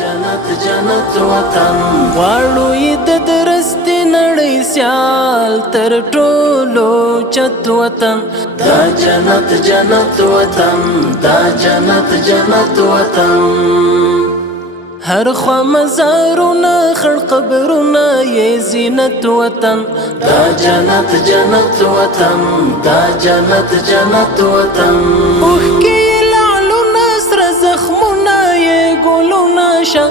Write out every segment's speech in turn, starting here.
جنت جنت وطن غواړو یې د درستې نړۍ سیال تر ټولو چت وطن دا جنت جنت وطن دا جنت جنت وطن هر خوا مزارونه خړ قبرونه یې زینت وطن دا جنت جنت وطن دا جنت جنت وطن اوښکې لعلونه سره زخمونه یې ګلونه شه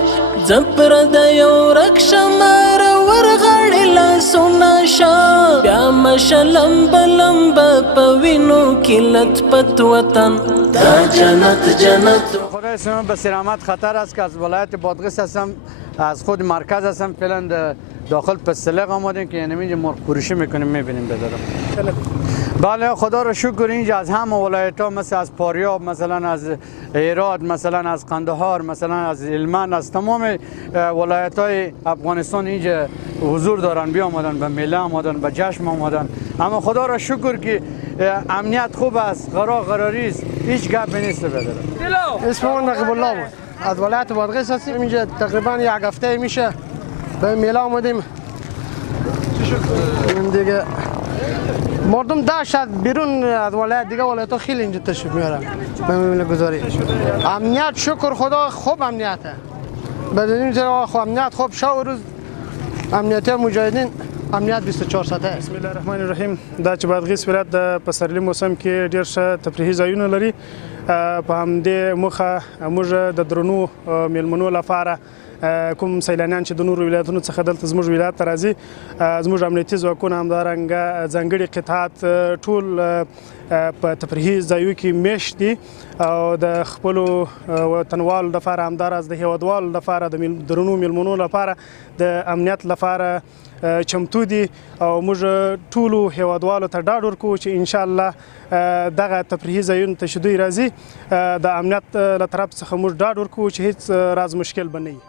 زه پردیو ورک شمه ورغاړې لاسونه شه بیا مشه لمبه لمبه په وینو کې لطفت وطن دا جنت جنت خدای اسم به سلامت خطر است که از ولایت بادغیس هستم از خود مرکز هستم فعلا داخل پسلق آمدیم که یعنی اینجا مرغ فروشی میکنیم میبینیم بدارم بله خدا رو شکر اینجا از همه ولایت ها مثل از پاریاب مثلا از هرات مثلا از قندهار مثلا از هلمند از تمام ولایت های افغانستان اینجا حضور دارن بیامدن به میله آمدن به جشن آمدن اما خدا رو شکر که امنیت خوب است قراری است هیچ گپ نیست بدارم اسم من نقیب الله بود از ولایت بادغیس هستیم اینجا تقریبا یک هفته میشه به میله آمدیم دیگه مردم داشت بیرون از ولایت دیگه ولایت ها خیلی اینجا تشریف میارن به میله گذاری امنیت شکر خدا خوب امنیته بدونیم زیرا خوب امنیت خوب شو روز امنیتی مجاهدین امنیت 24 ساعته بسم الله الرحمن الرحیم دا چې بادغیس ولایت د پسرلي موسم کې ډیر ښه تفریحي ځایونه لري په همدې موخه موږ د درنو میلمنو لپاره کوم سیلانیان چې د نورو ولایتونو څخه دلته زموږ ولایت ته راځي زموږ امنیتي ځواکونه همدارنګه ځانګړي قطعات ټول په تفریحي ځایو کې میشت دي او د خپلو وطنوالو لپاره همداراز د هیوادوالو لپاره د درنو میلمنو لپاره د امنیت لپاره چمتو دي او موږ ټولو هیوادوالو ته ډاډ ورکوو چې انشاءالله دغه تفریحي ځایونو ته چې دوی راځي د امنیت له طرف څخه موږ ډاډ ورکوو چې هیڅ راز مشکل به نه وي